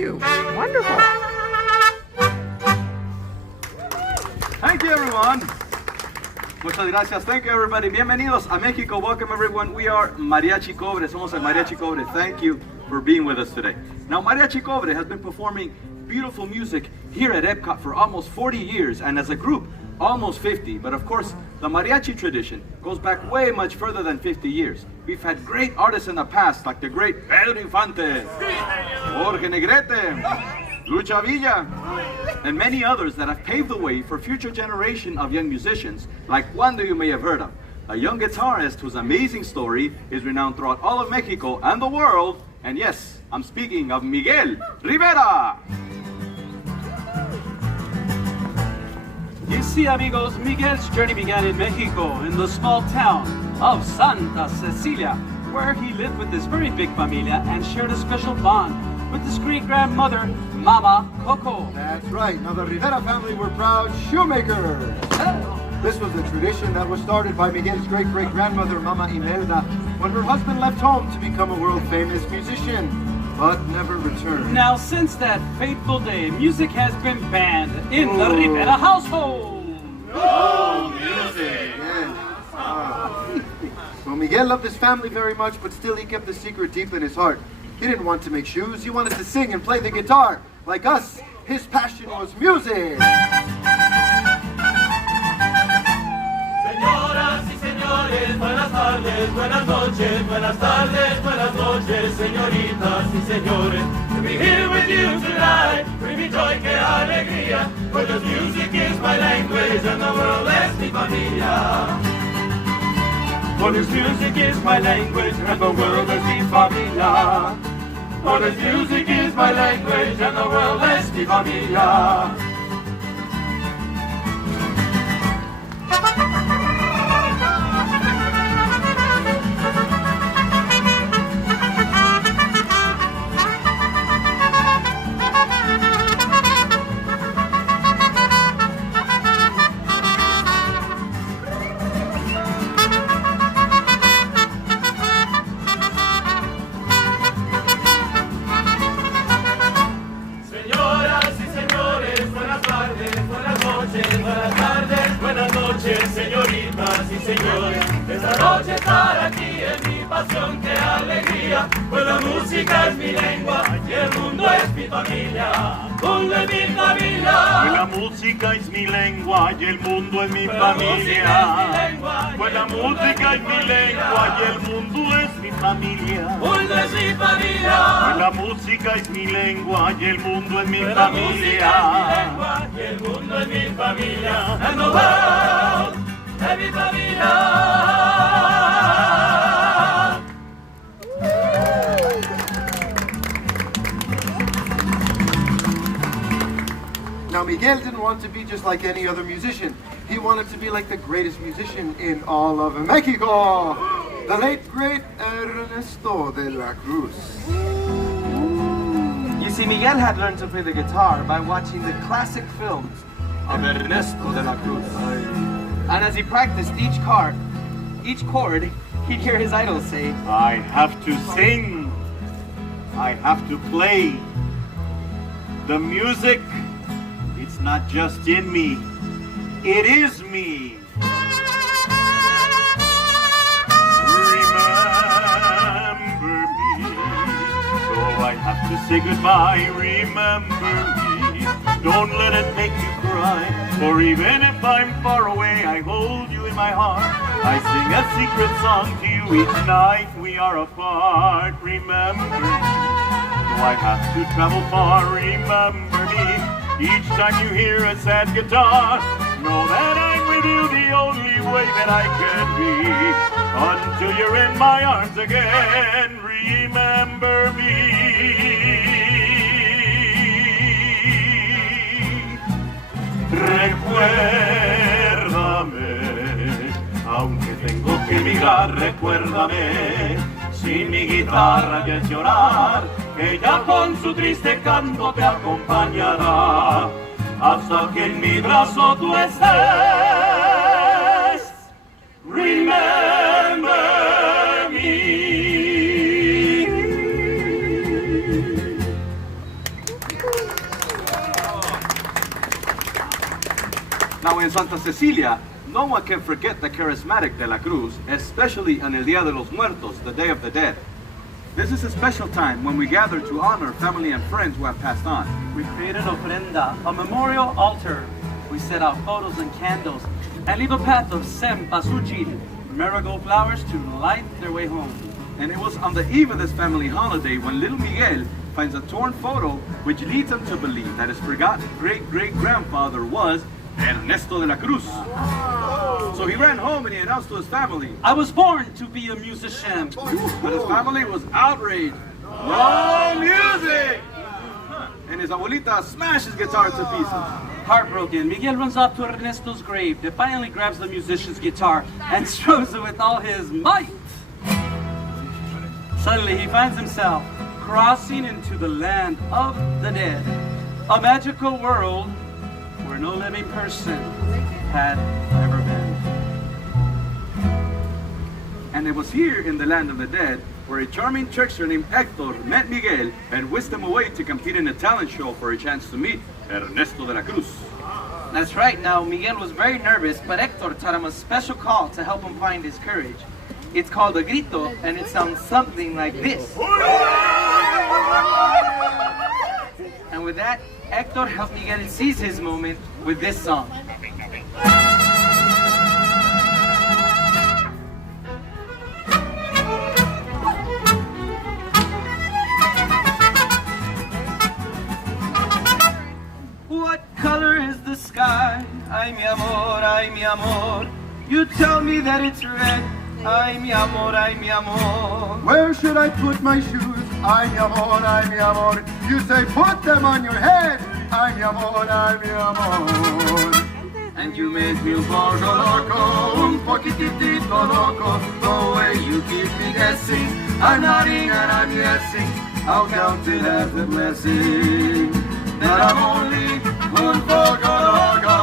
too. Wonderful. Thank you, everyone. Muchas gracias. Thank you, everybody. Bienvenidos a Mexico. Welcome, everyone. We are Mariachi Cobre. Somos el Mariachi Cobre. Thank you for being with us today. Now, Mariachi Cobre has been performing beautiful music here at Epcot for almost 40 years, and as a group, almost 50. But of course, the mariachi tradition goes back way much further than 50 years. We've had great artists in the past, like the great Pedro Infante, Jorge Negrete, Lucha Villa, and many others that have paved the way for future generation of young musicians, like one that you may have heard of, a young guitarist whose amazing story is renowned throughout all of Mexico and the world. And yes, I'm speaking of Miguel Rivera. You see, amigos, Miguel's journey began in Mexico, in the small town of Santa Cecilia, where he lived with this very big familia and shared a special bond with his great-grandmother, Mama Coco. That's right. Now, the Rivera family were proud shoemakers. This was a tradition that was started by Miguel's great-great-grandmother, Mama Imelda, when her husband left home to become a world-famous musician, but never returned. Now, since that fateful day, music has been banned in the Rivera household. No music! Well, Miguel loved his family very much, but still he kept the secret deep in his heart. He didn't want to make shoes, he wanted to sing and play the guitar. Like us, his passion was music. Señoras y señores, buenas tardes, buenas noches, buenas tardes, buenas noches, señoritas y señores. To be here with you tonight, bring me joy, que alegría, because music is my language and the world es mi familia. Because music is my language and the world es mi familia. Because music is my language and the world es mi familia. Señoritas y señores, esta noche estar aquí es mi pasión, qué alegría, pues la música es mi lengua y el mundo es mi familia, mundo es mi familia. Pues la música es mi lengua y el mundo es mi familia. Pues la música es mi lengua y el mundo es mi familia. Mundo es mi familia. Pues la música es mi lengua y el mundo es mi Pues familia. la música es mi lengua y el mundo es mi familia. And the world es mi familia. Now, Miguel didn't want to be just like any other musician. He wanted to be like the greatest musician in all of Mexico, the late, great Ernesto de la Cruz. You see, Miguel had learned to play the guitar by watching the classic films of Ernesto de la Cruz. And as he practiced each chord, he'd hear his idols say, I have to sing. I have to play. The music, it's not just in me, it is me. Remember me. So I have to say goodbye. Remember me. Don't let it make you cry. For even if I'm far away, I hold you in my heart. I sing a secret song to you each night we are apart. Remember me. So I have to travel far. Remember me. Each time you hear a sad guitar, know that I'm with you the only way that I can be. Until you're in my arms again. Remember me. Recuérdame, aunque tengo que emigrar, recuérdame. Sin mi guitarra ya es llorar, ella con su triste canto te acompañará hasta que en mi brazo tú estés. Remember me. Now in Santa Cecilia, no one can forget the charismatic de la Cruz, especially on el Día de los Muertos, the Day of the Dead. This is a special time when we gather to honor family and friends who have passed on. We created ofrenda, a memorial altar. We set out photos and candles and leave a path of cempasúchil, marigold flowers, to light their way home. And it was on the eve of this family holiday when little Miguel finds a torn photo which leads him to believe that his forgotten great-great-grandfather was Ernesto de la Cruz. So he ran home and he announced to his family. I was born to be a musician. But his family was outraged. No music! And his abuelita smashed his guitar to pieces. Heartbroken, Miguel runs off to Ernesto's grave, defiantly grabs the musician's guitar and strokes it with all his might. Suddenly he finds himself crossing into the land of the dead, a magical world where no living person had ever been. And it was here in the land of the dead where a charming trickster named Hector met Miguel and whisked him away to compete in a talent show for a chance to meet Ernesto de la Cruz. That's right. Now, Miguel was very nervous, but Hector taught him a special call to help him find his courage. It's called a grito, and it sounds something like this. And with that, Hector helped Miguel seize his moment with this song. What color is the sky? Ay, mi amor, ay, mi amor. You tell me that it's red. Ay, mi amor, ay, mi amor. Where should I put my shoes? Ay, mi amor, ay, mi amor. You say put them on your head. Ay, mi amor, ay, mi amor. And you make me un poco loco, un poquitito loco. The way you keep me guessing, I'm nodding and I'm guessing. I'll count it as a blessing that I'm only un poco loco.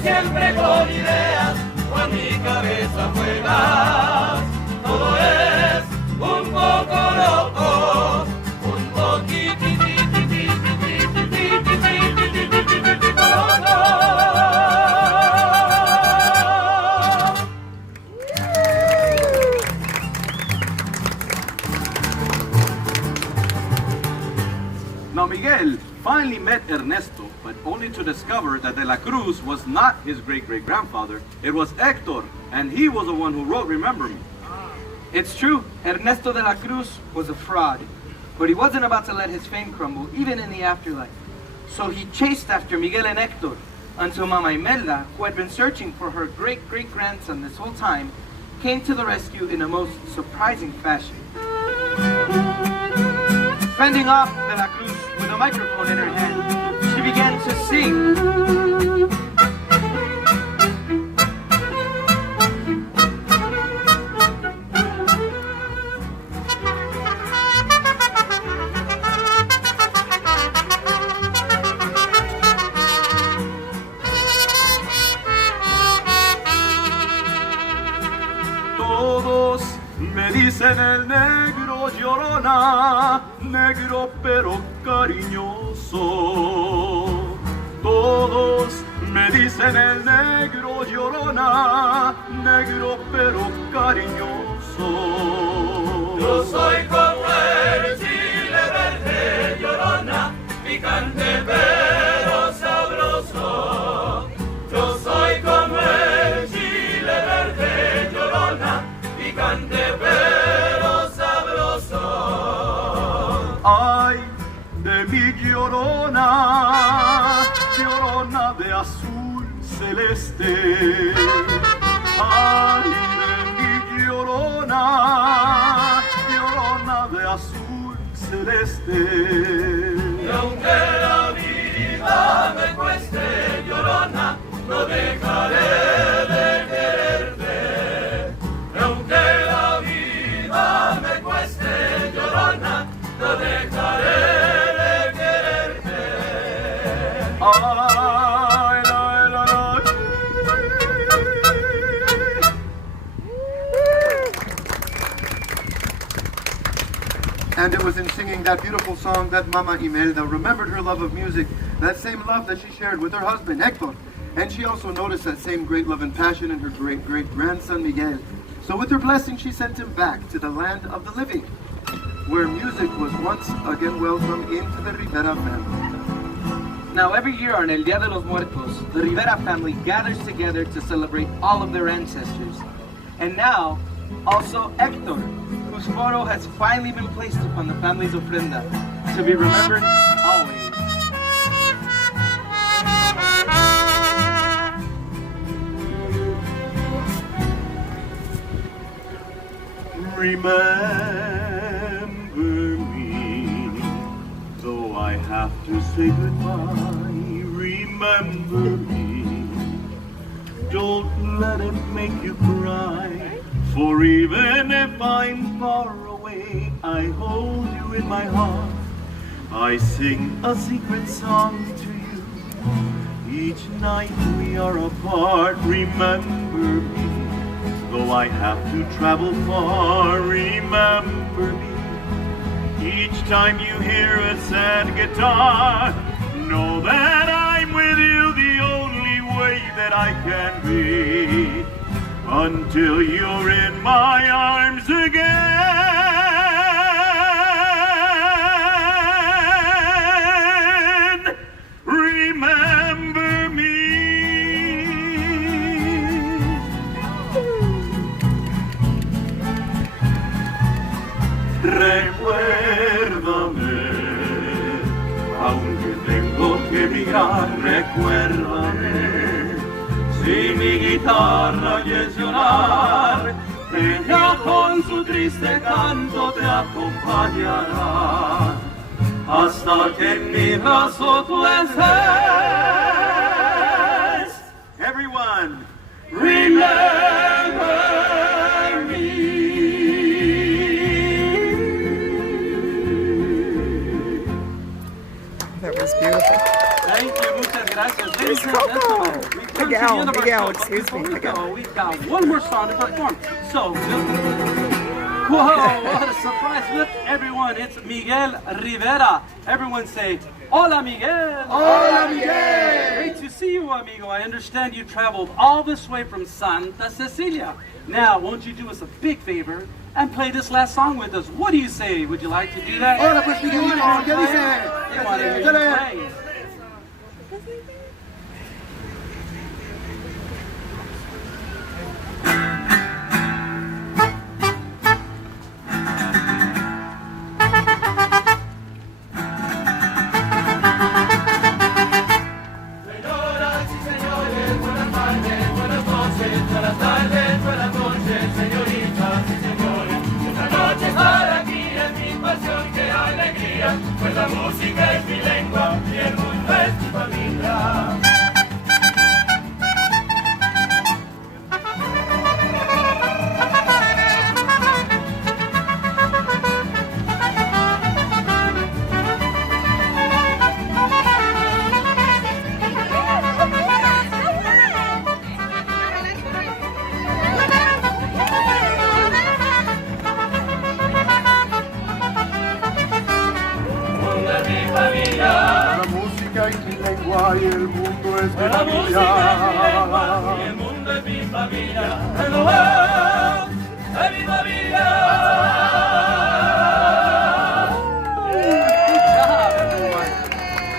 Siempre con ideas, con mi cabeza juegas. Todo es un poco loco, un poquitito loco. Now Miguel finally met Ernesto, but only to discover that de la Cruz was not his great-great-grandfather. It was Hector, and he was the one who wrote Remember Me. It's true, Ernesto de la Cruz was a fraud, but he wasn't about to let his fame crumble, even in the afterlife. So he chased after Miguel and Hector, until Mama Imelda, who had been searching for her great-great-grandson this whole time, came to the rescue in a most surprising fashion. Fending off de la Cruz with a microphone in her hand, she began to sing. Todos me dicen el negro llorona, negro pero cariñoso. Todos me dicen el negro llorona, negro pero cariñoso. Yo soy como el chile verde llorona, picante pero sabroso. Yo soy como el chile verde llorona, picante pero sabroso. Ay, de mi llorona, llorona de azul celeste. Ay, de mi llorona, llorona de azul celeste. Y aunque la vida me cueste, llorona, no dejaré de quererte. Y aunque la vida me cueste, llorona, no dejaré de quererte. Ay, la, la, la. And it was in singing that beautiful song that Mama Imelda remembered her love of music, that same love that she shared with her husband, Hector. And she also noticed that same great love and passion in her great-great-grandson, Miguel. So with her blessing, she sent him back to the land of the living, where music was once again welcomed into the Rivera family. Now, every year on El Día de los Muertos, the Rivera family gathers together to celebrate all of their ancestors. And now, also Hector, whose photo has finally been placed upon the family's ofrenda, to be remembered always. Remember me, though I have to say goodbye. Remember me, don't let it make you cry. For even if I'm far away, I hold you in my heart. I sing a secret song to you. Each night we are apart. Remember me. Though I have to travel far, remember me. Each time you hear a sad guitar, know that I'm with you the only way that I can be, until you're in my arms again. Remember me. Recuérdame, aunque tengo que emigrar, recuérdame. Si mi guitarra oyes llorar, ella con su triste canto te acompañará, hasta que en mi brazo tú estés. Everyone, remember me. That was beautiful. Thank you, muchas gracias. Ladies and Coco. gentlemen, we've come to the end of our Miguel, show, but excuse before me, we Miguel. go, we've got one more song to perform. So, whoa, what a surprise. Look, everyone, it's Miguel Rivera. Everyone say, Hola, Miguel. Hola, Miguel. Great to see you, amigo. I understand you traveled all this way from Santa Cecilia. Now, won't you do us a big favor and play this last song with us? What do you say? Would you like to do that? Hola, pues, Miguelito, ¿qué dice? They want to hear you Échale. play. Señoras y señores, buenas tardes, buenas noches, buenas noches, señoritas y señores. Esta noche estar aquí es mi pasión, qué alegría, pues la música es mi lengua y el mundo es mi familia. La música es mi lengua y el mundo es mi La música es mi lengua y familia. el mundo es mi familia. And the world es mi familia. Good job, everyone.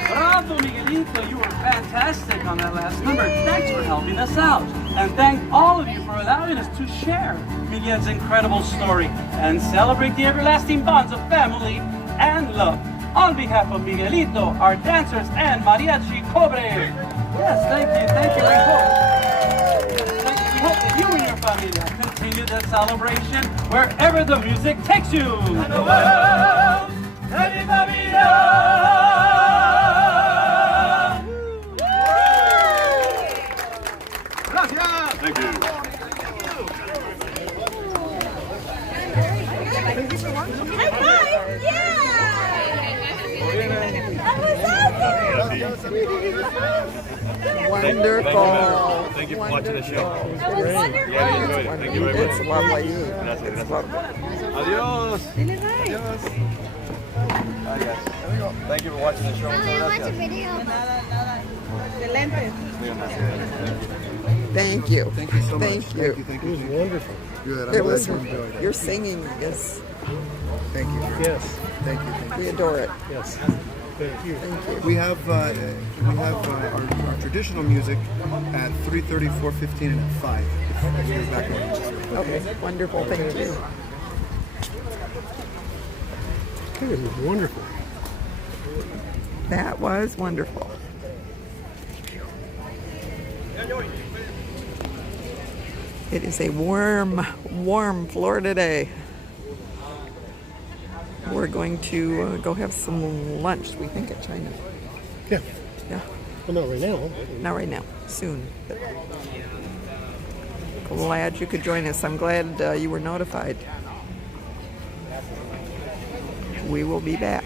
Bravo, Miguelito. You were fantastic on that last number. Thanks for helping us out. And thank all of you for allowing us to share Miguel's incredible story and celebrate the everlasting bonds of family and love. on behalf of Miguelito, our dancers, and Mariachi Cobre. Yes, thank you. We hope that you and your familia continue the celebration wherever the music takes you. And the world, and mi familia. Gracias. Thank you. Wonderful. Thank you for watching the show. That was wonderful. Yeah, you enjoyed it. Thank you very much. It's lovely. Gracias, It's gracias. lovely. Adiós. Adiós. Thank you for watching the show. Muchas gracias. Thank you. Thank you so much. Thank you. Thank you. It was wonderful. Good. I'm It glad was, you enjoyed it. your singing is, Thank you. Yes, Thank you. we adore it. yes. Thank you. Thank you. We have our traditional music at 3:30, 4:15, and at 5. If you're back on. Okay, wonderful. Thank you. It was wonderful. That was wonderful. It is a warm Florida day. We're going to go have some lunch, we think, at China. Yeah. Yeah, Well, not right now. not right now, soon. But glad you could join us. I'm glad you were notified. We will be back.